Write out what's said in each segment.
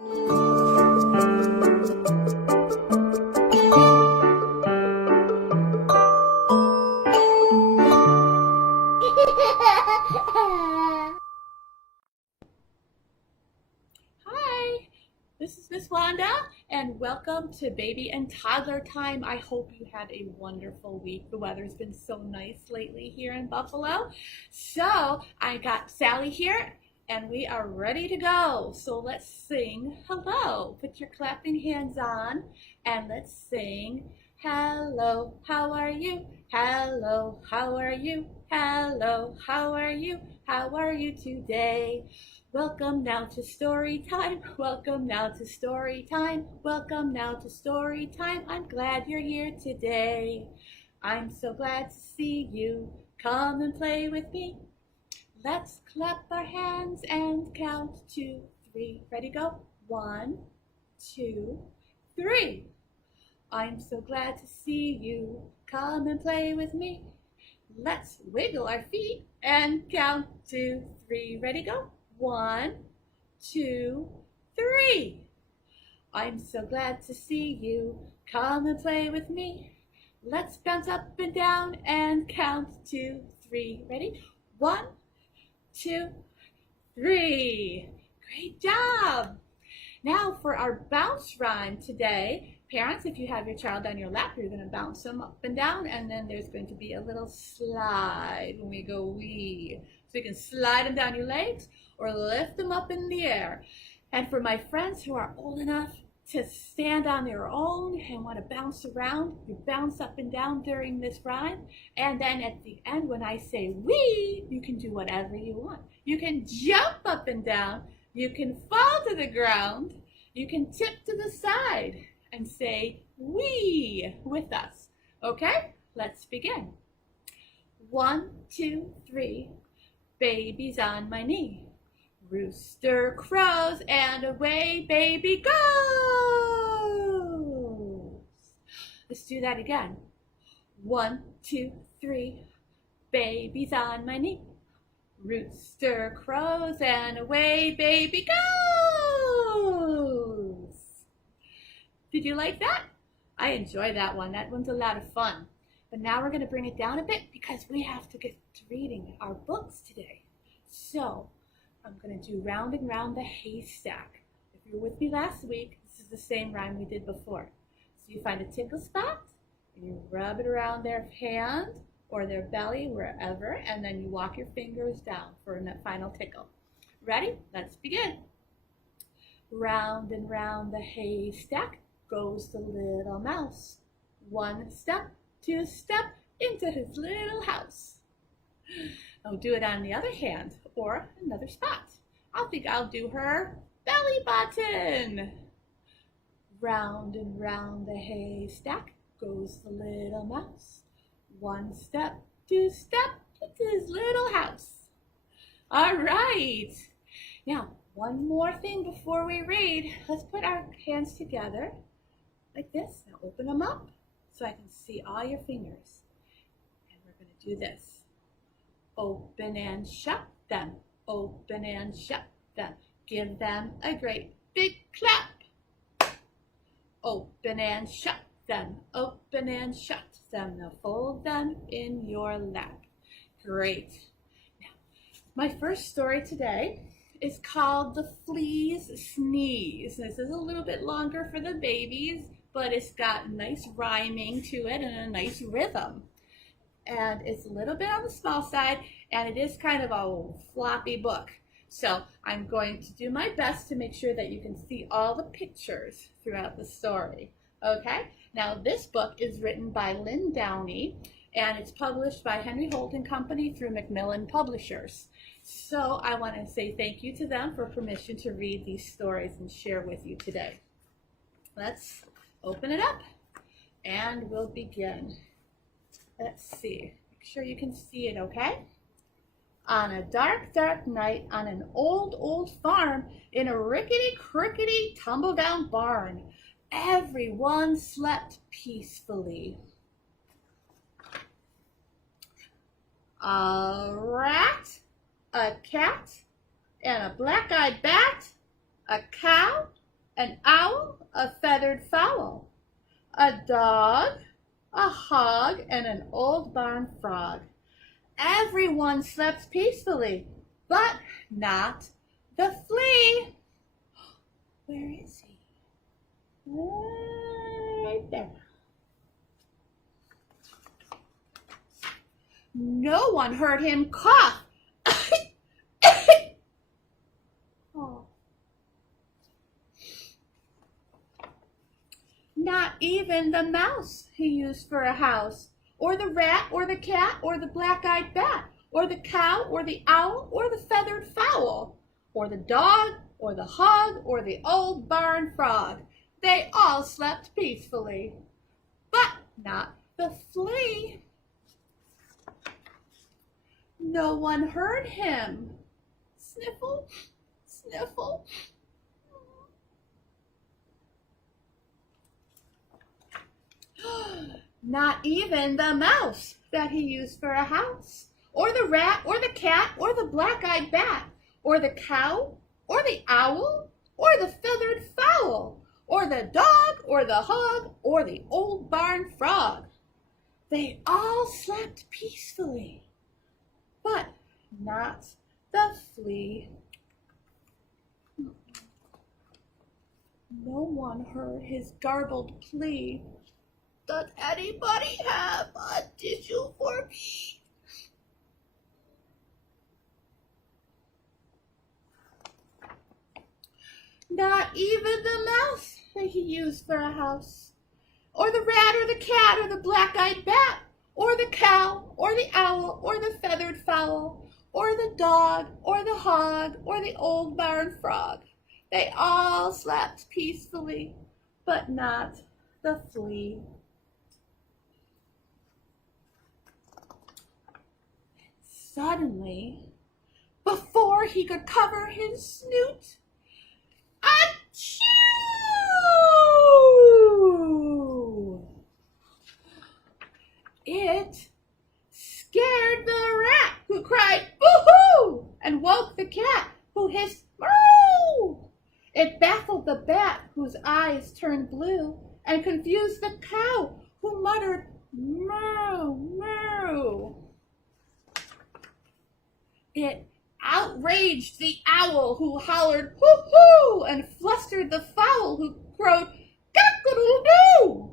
Hi, this is Miss Wanda, and welcome to Baby and Toddler Time. I hope you had a wonderful week. The weather's been so nice lately here in Buffalo. So I got Sally here, and we are ready to go. So let's sing hello. Put your clapping hands on, and let's sing hello, how are you? Hello, how are you? Hello, how are you? How are you today? Welcome now to story time. Welcome now to story time. Welcome now to story time. I'm glad you're here today. I'm so glad to see you. Come and play with me. Let's clap our hands and count 2, 3. Ready, go? 1, 2, 3. I'm so glad to see you. Come and play with me. Let's wiggle our feet and count 2, 3. Ready, go? 1, 2, 3. I'm so glad to see you. Come and play with me. Let's bounce up and down and count 2, 3. Ready? 1, 2, 3. Great job. Now for our bounce rhyme today. Parents, if you have your child on your lap, you're going to bounce them up and down, and then there's going to be a little slide when we go wee. So you can slide them down your legs or lift them up in the air. And for my friends who are old enough to stand on their own and want to bounce around, you bounce up and down during this rhyme. And then at the end, when I say wee, you can do whatever you want. You can jump up and down. You can fall to the ground. You can tip to the side and say wee with us. Okay, let's begin. 1, 2, 3. Baby's on my knee. Rooster crows and away baby goes. Let's do that again. 1, 2, 3. Baby's on my knee. Rooster crows and away baby goes. Did you like that? I enjoy that one. That one's a lot of fun. But now we're going to bring it down a bit because we have to get to reading our books today. So I'm going to do round and round the haystack. If you were with me last week, this is the same rhyme we did before. So you find a tickle spot, and you rub it around their hand or their belly, wherever, and then you walk your fingers down for a final tickle. Ready? Let's begin. Round and round the haystack goes the little mouse. 1 step, 2 step into his little house. I'll do it on the other hand or another spot. I think I'll do her belly button. Round and round the haystack goes the little mouse. 1 step, 2 step into his little house. All right. Now, one more thing before we read. Let's put our hands together like this. Now open them up so I can see all your fingers. And we're going to do this. Open and shut them. Open and shut them. Give them a great big clap. Open and shut them. Open and shut them. Now fold them in your lap. Great. Now, my first story today is called The Flea's Sneeze. This is a little bit longer for the babies, but it's got nice rhyming to it and a nice rhythm. And it's a little bit on the small side, and it is kind of a floppy book. So I'm going to do my best to make sure that you can see all the pictures throughout the story. Okay? Now this book is written by Lynn Downey, and it's published by Henry Holt and Company through Macmillan Publishers. So I want to say thank you to them for permission to read these stories and share with you today. Let's open it up and we'll begin. Let's see. Make sure you can see it, okay? On a dark, dark night on an old, old farm in a rickety-crickety, tumble-down barn, everyone slept peacefully. A rat, a cat, and a black-eyed bat, a cow, an owl, a feathered fowl, a dog, a hog, and an old barn frog. Everyone slept peacefully, but not the flea. Where is he? Right there. No one heard him cough. Oh. Not even the mouse he used for a house, or the rat, or the cat, or the black-eyed bat, or the cow, or the owl, or the feathered fowl, or the dog, or the hog, or the old barn frog. They all slept peacefully, but not the flea. No one heard him. Sniffle, sniffle. Not even the mouse that he used for a house, or the rat, or the cat, or the black-eyed bat, or the cow, or the owl, or the feathered fowl, or the dog, or the hog, or the old barn frog. They all slept peacefully, but not the flea. No one heard his garbled plea. Does anybody have a tissue for me? Not even the mouse that he used for a house, or the rat, or the cat, or the black-eyed bat, or the cow, or the owl, or the feathered fowl, or the dog, or the hog, or the old barn frog. They all slept peacefully, but not the flea. Suddenly, before he could cover his snoot, achoo! It scared the rat, who cried boo-hoo, and woke the cat, who hissed moo. It baffled the bat, whose eyes turned blue, and confused the cow, who muttered moo, moo. It outraged the owl, who hollered hoo-hoo, and flustered the fowl, who crowed cock-a-doodle-doo.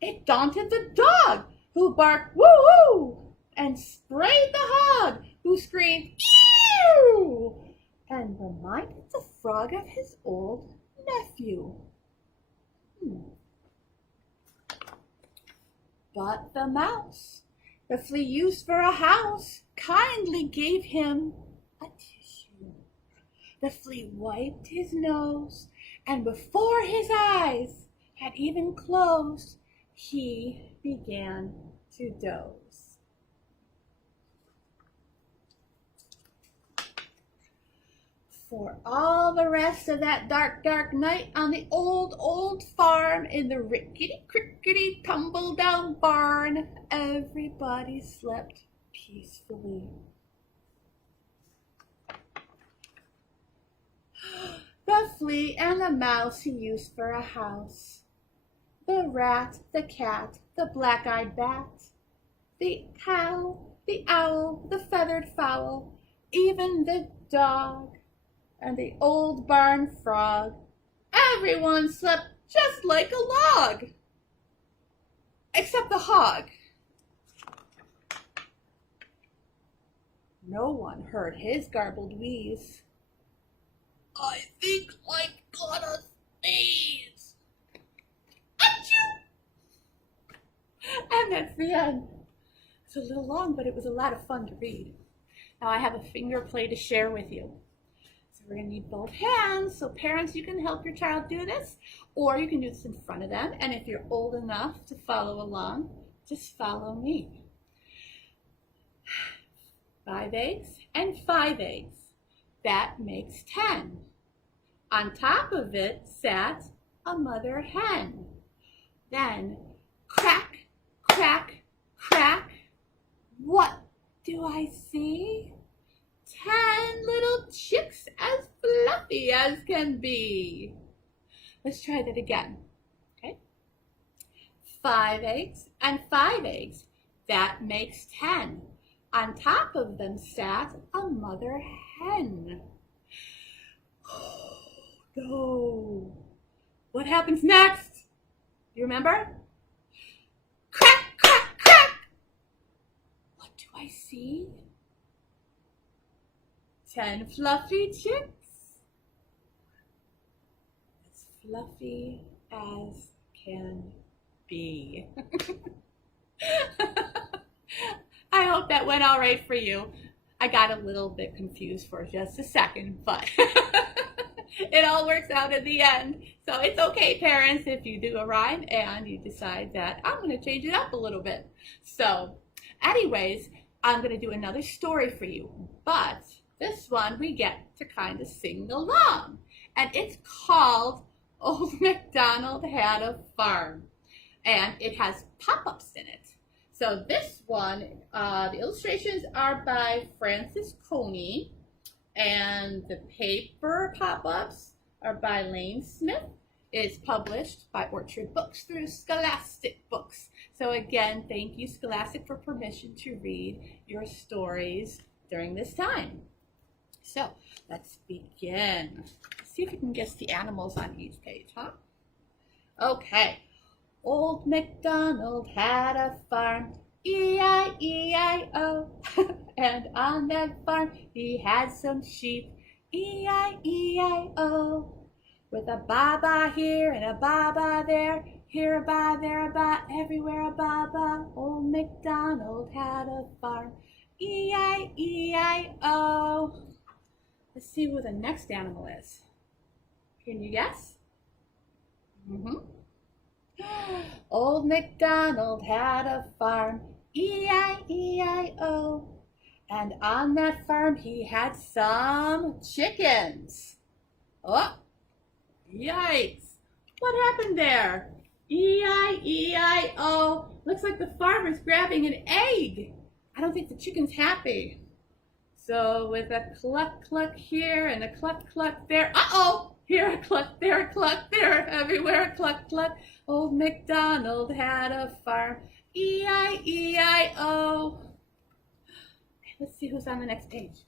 It daunted the dog, who barked woo-woo, and sprayed the hog, who screamed ew, and reminded the frog of his old nephew. But the mouse the flea used for a house kindly gave him a tissue. The flea wiped his nose, and before his eyes had even closed, he began to doze. For all the rest of that dark, dark night on the old, old farm in the rickety-crickety tumble-down barn, everybody slept peacefully. The flea and the mouse he used for a house, the rat, the cat, the black-eyed bat, the cow, the owl, the feathered fowl, even the dog, and the old barn frog. Everyone slept just like a log, except the hog. No one heard his garbled wheeze. I think I'm gonna sneeze. Achoo! And that's the end. It's a little long, but it was a lot of fun to read. Now I have a finger play to share with you. We're going to need both hands, so parents, you can help your child do this, or you can do this in front of them, and if you're old enough to follow along, just follow me. 5 eggs and 5 eggs. That makes 10. On top of it sat a mother hen. Then, crack, crack, crack. What do I see? 10 little chicks as fluffy as can be. Let's try that again. Okay. 5 eggs and 5 eggs. That makes 10. On top of them sat a mother hen. Oh, no. What happens next? You remember? Crack, crack, crack. What do I see? 10 fluffy chicks. As fluffy as can be. I hope that went all right for you. I got a little bit confused for just a second, but it all works out in the end. So it's okay, parents, if you do a rhyme and you decide that I'm going to change it up a little bit. So anyways, I'm going to do another story for you, but this one we get to kind of sing along. And it's called Old MacDonald Had a Farm. And it has pop-ups in it. So this one, the illustrations are by Francis Coney, and the paper pop-ups are by Lane Smith. It's published by Orchard Books through Scholastic Books. So again, thank you, Scholastic, for permission to read your stories during this time. So let's begin. Let's see if you can guess the animals on each page, huh? Okay. Old MacDonald had a farm, E-I-E-I-O, and on that farm he had some sheep, E-I-E-I-O, with a ba-ba here and a ba-ba there, here a ba, there a ba, everywhere a ba-ba. Old MacDonald had a farm, E-I-E-I-O. Let's see who the next animal is. Can you guess? Old MacDonald had a farm, E-I-E-I-O, and on that farm he had some chickens. Oh, yikes. What happened there? E-I-E-I-O. Looks like the farmer's grabbing an egg. I don't think the chicken's happy. So with a cluck cluck here and a cluck cluck there. Uh-oh! Here a cluck, there a cluck, there, everywhere a cluck cluck. Old MacDonald had a farm, E-I-E-I-O. Let's see who's on the next page.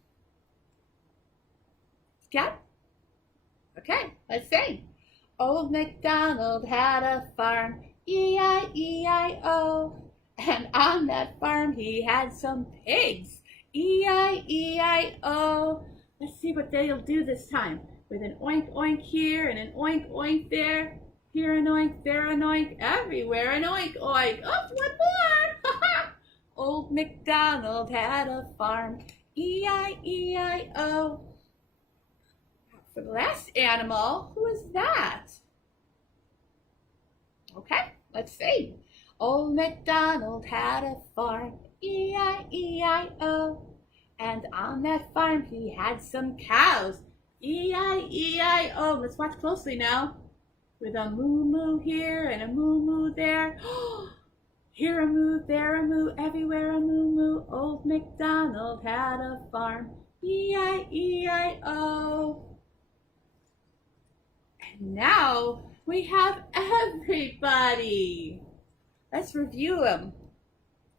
Scout? Okay, let's sing. Old MacDonald had a farm, E-I-E-I-O. And on that farm he had some pigs, E-I-E-I-O. Let's see what they'll do this time. With an oink oink here and an oink oink there. Here an oink, there an oink, everywhere an oink oink. Oh, one more! Old MacDonald had a farm, E-I-E-I-O. For the last animal, who is that? Okay, let's see. Old MacDonald had a farm, E-I-E-I-O. And on that farm he had some cows, E-I-E-I-O. Let's watch closely now. With a moo-moo here and a moo-moo there. Here a moo, there a moo, everywhere a moo-moo. Old MacDonald had a farm, E-I-E-I-O. And now we have everybody. Let's review them.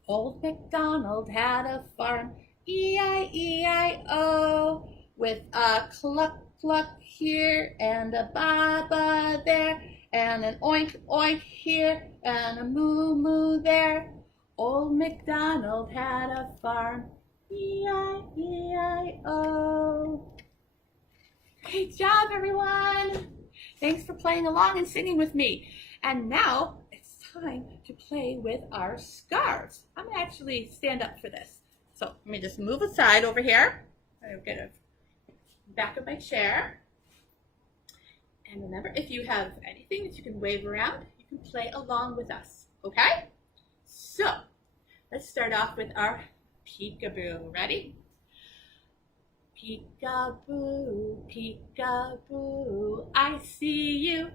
Old MacDonald had a farm, E-I-E-I-O. With a cluck cluck here and a ba-ba there and an oink oink here and a moo moo there. Old MacDonald had a farm, E-I-E-I-O. Great job, everyone. Thanks for playing along and singing with me. And now it's time to play with our scarves. I'm going to actually stand up for this. So let me just move aside over here. I'll get a back of my chair. And remember, if you have anything that you can wave around, you can play along with us, okay? So, let's start off with our peekaboo. Ready? Peekaboo, peekaboo, I see you,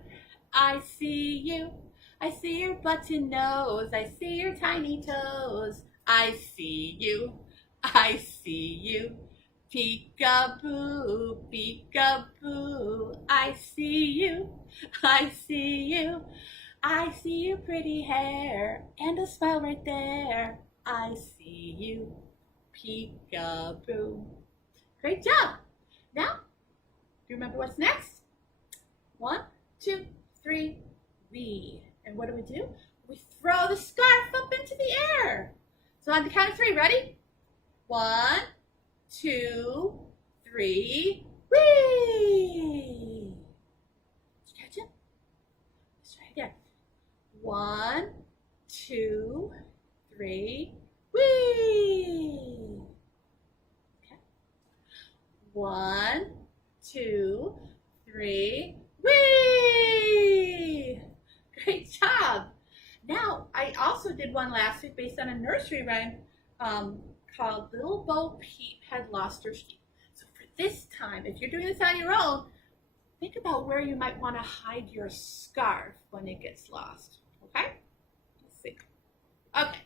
I see you. I see your button nose, I see your tiny toes. I see you, I see you. Peekaboo, peekaboo, I see you, I see you. I see your pretty hair and a smile right there. I see you, peekaboo. Great job. Now, do you remember what's next? 1, 2, 3, we. And what do? We throw the scarf up into the air. So on the count of 3, ready? 1, 2, 3, whee! Did you catch it? Let's try again. 1, 2, 3, whee! Okay. 1, 2, 3, whee! Great job. Now, I also did one last week based on a nursery rhyme called Little Bo Peep Had Lost Her Sheep. So for this time, if you're doing this on your own, think about where you might want to hide your scarf when it gets lost. Okay? Let's see. Okay.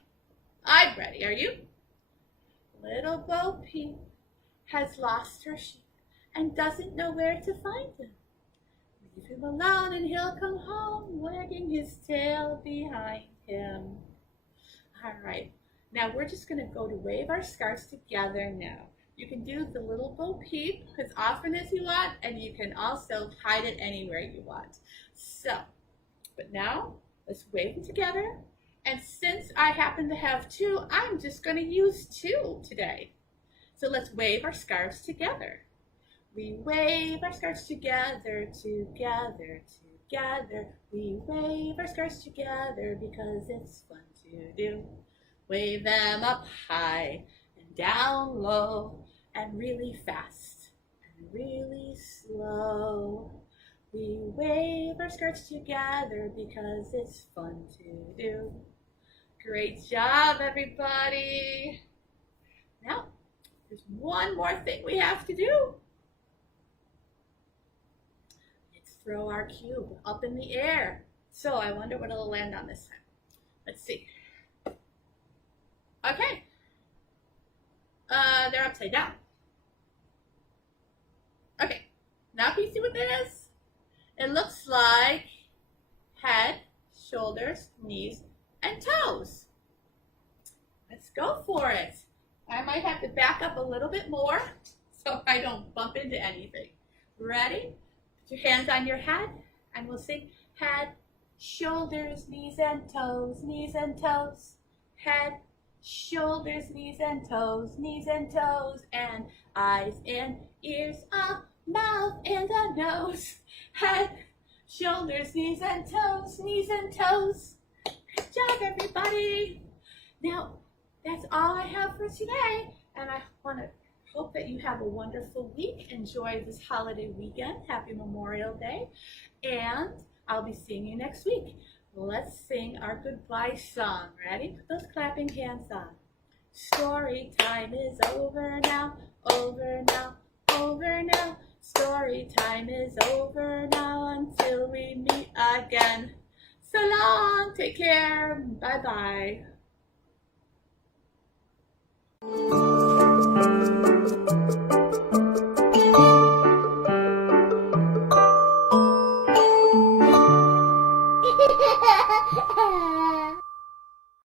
I'm ready. Are you? Little Bo Peep has lost her sheep and doesn't know where to find them. Leave him alone and he'll come home, wagging his tail behind him. All right. Now we're just going to go to wave our scarves together now. You can do the Little Bo Peep as often as you want, and you can also hide it anywhere you want. So, but now let's wave them together. And since I happen to have 2, I'm just going to use 2 today. So let's wave our scarves together. We wave our scarves together, together, together. We wave our scarves together because it's fun to do. Wave them up high and down low and really fast and really slow. We wave our skirts together because it's fun to do. Great job, everybody. Now, there's one more thing we have to do. Let's throw our cube up in the air. So I wonder what it'll land on this time. Let's see. Okay. They're upside down. Okay. Now can you see what that is? It looks like head, shoulders, knees, and toes. Let's go for it. I might have to back up a little bit more so I don't bump into anything. Ready? Put your hands on your head and we'll sing head, shoulders, knees, and toes, knees and toes. Head, shoulders, knees and toes, and eyes and ears, a mouth and a nose. Head, shoulders, knees and toes, Good job, everybody. Now, that's all I have for today, and I want to hope that you have a wonderful week. Enjoy this holiday weekend. Happy Memorial Day, and I'll be seeing you next week. Let's sing our goodbye song. Ready? Put those clapping hands on. Story time is over now, over now, over now. Story time is over now until we meet again. So long, take care, bye-bye.